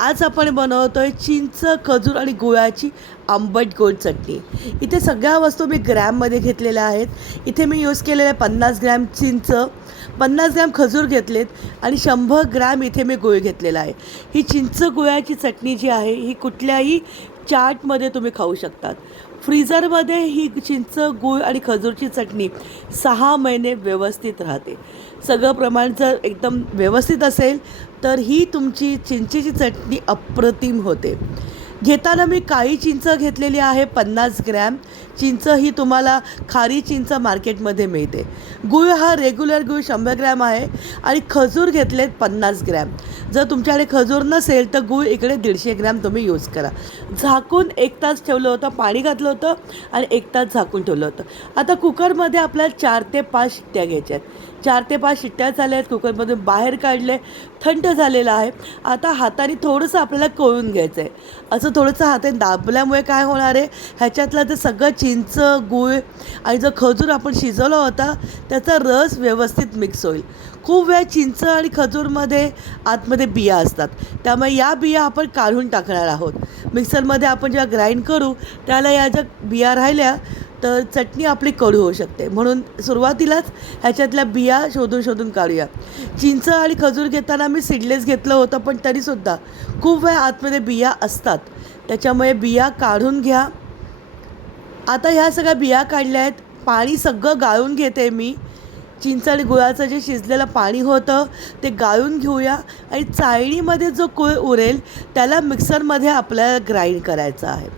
आज आपण बनवतो आहे चिंच खजूर आणि गुळाची आंबट गोड चटणी. इथे सगळ्या वस्तू मी ग्रॅममध्ये घेतलेल्या आहेत. इथे मी यूज केलेले पन्नास ग्रॅम चिंच पन्नास ग्रॅम खजूर घेतलेत आणि शंभर ग्रॅम इथे मी गुळ घेतलेला आहे. ही चिंच गुळाची चटणी जी आहे ही कुठल्याही चाटमध्ये तुम्ही खाऊ शकतात. फ्रीझरमध्ये ही चिंच गूळ आणि खजूरची चटणी सहा महिने व्यवस्थित राहते. सगळं प्रमाण जर एकदम व्यवस्थित असेल तर ही तुमची चिंचेची चटणी अप्रतिम होते. घेताना मी काळी चिंच घेतलेली आहे पन्नास ग्रॅम. चिंच ही तुम्हाला खारी चिंच मार्केटमध्ये मिळते. गुळ हा रेग्युलर गुळ शंभर ग्रॅम आहे आणि खजूर घेतलेत पन्नास ग्रॅम. जर तुमच्याकडे खजूर नसेल तर गुळ इकडे दीडशे ग्रॅम तुम्ही यूज करा. झाकून एक तास ठेवलं होतं पाणी घातलं होतं आणि एक तास झाकून ठेवलं होतं. आता कुकरमध्ये आपल्याला चार ते पाच शिट्ट्या घ्यायच्या आहेत चार ते पाच शिट्ट्या झाल्या आहेत कुकरमधून बाहेर काढले थंड झालेलं आहे. आता हाताने थोडंसं आपल्याला कळून घ्यायचं आहे असं थोडंसं हाताने दाबल्यामुळे काय होणार आहे? ह्याच्यातलं ते सगळं चिंच गूळ आणि जो खजूर आपण शिजवला होता त्याचा रस व्यवस्थित मिक्स होईल. खूप वेळा चिंच आणि खजूरमध्ये आतमध्ये बिया असतात. त्यामुळे या बिया आपण काढून टाकणार आहोत. मिक्सरमध्ये आपण जेव्हा ग्राइंड करू त्याला या ज्या बिया राहिल्या तर चटणी आपली कडू होऊ शकते. म्हणून सुरुवातीलाच ह्याच्यातल्या बिया शोधून शोधून काढूया. चिंच आणि खजूर घेताना मी सीडलेस घेतलं होतं पण तरीसुद्धा खूप वेळ आतमध्ये बिया असतात. त्याच्यामुळे बिया काढून घ्या. आता ह्या सगळ्या बिया काढल्या आहेत. पाणी सगळं गाळून घेते मी. चिंच आणि गुळाचं जे शिजलेलं पाणी होतं ते गाळून घेऊया. आणि चाळणीमध्ये जो कुळ उरेल त्याला मिक्सरमध्ये आपल्याला ग्राइंड करायचं आहे.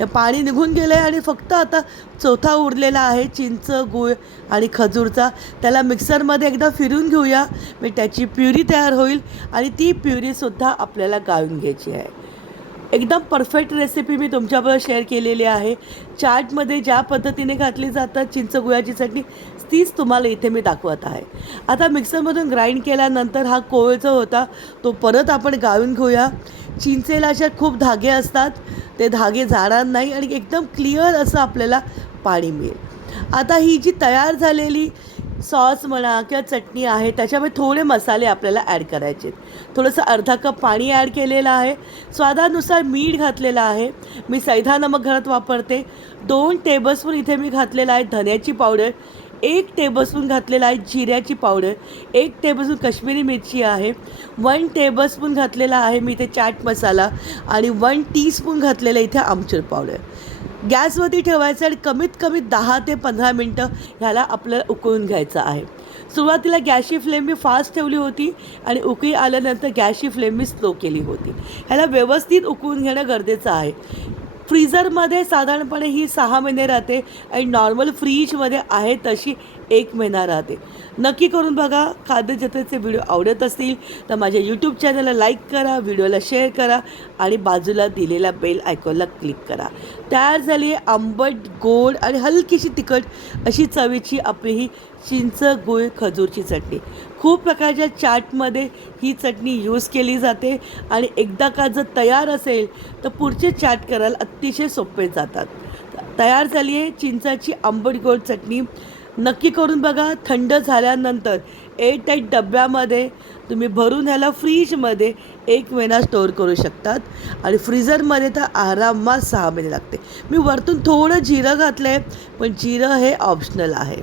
पाणी निघून गेलं आहे आणि फक्त आता चौथा उरलेला आहे चिंच गूळ आणि खजूरचा. त्याला मिक्सरमध्ये एकदा फिरून घेऊया. मी त्याची प्युरी तयार होईल आणि ती प्युरीसुद्धा आपल्याला गाळून घ्यायची आहे. एकदम परफेक्ट रेसिपी मी तुमच्याबरोबर शेअर केलेली आहे. चाटमध्ये ज्या पद्धतीने घातली जातात चिंच गुळाची चटणी तीच तुम्हाला इथे मी दाखवत आहे. आता मिक्सरमधून ग्राइंड केल्यानंतर हा कोळ जो होता तो परत आपण गाळून घेऊया. चिंचेला अशा खूप धागे असतात ते धागे जाणार नाही आणि एकदम क्लिअर असं आपल्याला पाणी मिळेल. आता ही जी तयार झालेली सॉस म्हणा किंवा चटणी आहे त्याच्यामध्ये थोडे मसाले आपल्याला ॲड करायचे थोडंसं अर्धा कप पाणी ॲड केलेलं आहे. स्वादानुसार मीठ घातलेलं आहे. मी सैधा नमक घरात वापरते. दोन टेबलस्पून इथे मी घातलेलं आहे धन्याची पावडर एक टेबलस्पून घातलेला आहे जिऱ्याची पावडर एक टेबलस्पून कश्मीरी मिरची आहे. वन टेबलस्पून घातलेला आहे मी इथे चाट मसाला. आणि वन टीस्पून घातलेलं इथे आमचूर पावडर गॅसवरती ठेवायचं आणि कमीत कमी दहा ते पंधरा मिनटं ह्याला आपल्याला उकळून घ्यायचं आहे. सुरुवातीला गॅसची फ्लेम मी फास्ट ठेवली होती आणि उकळी आल्यानंतर गॅसची फ्लेम मी स्लो केली होती. ह्याला व्यवस्थित उकळून घेणं गरजेचं आहे. फ्रीझरमध्ये साधारणपणे ही सहा महिने राहते आणि नॉर्मल फ्रीजमध्ये आहे तशी एक महिना राहते. नक्की करून बघा खाद्यजत्रेचे व्हिडिओ आवडत असतील तर माझ्या यूट्यूब चॅनलला लाईक करा व्हिडिओला शेअर करा आणि बाजूला दिलेला बेल आयकॉनला क्लिक करा. तयार झाली आहे आंबट गोड आणि हलकीशी तिखट अशी चवीची आपली ही चिंच गुळ खजूरची चटणी. खूप प्रकारच्या चाटमध्ये ही चटणी यूज केली जाते आणि एकदा का जर तयार असेल तर पुढचे चाट करायला अतिशय सोपे जातात. तयार झाली आहे चिंचाची आंबट गोड चटणी. नक्की करून बघा थंड झाल्यानंतर एअर टाईट डब्यामध्ये तुम्ही भरून ह्याला फ्रीजमध्ये एक महिना स्टोअर करू शकतात. आणि फ्रीजरमध्ये तर आरामात सहा महिने लागते. मी वरतून थोडं जिरं घातलं आहे पण जिरं हे ऑप्शनल आहे.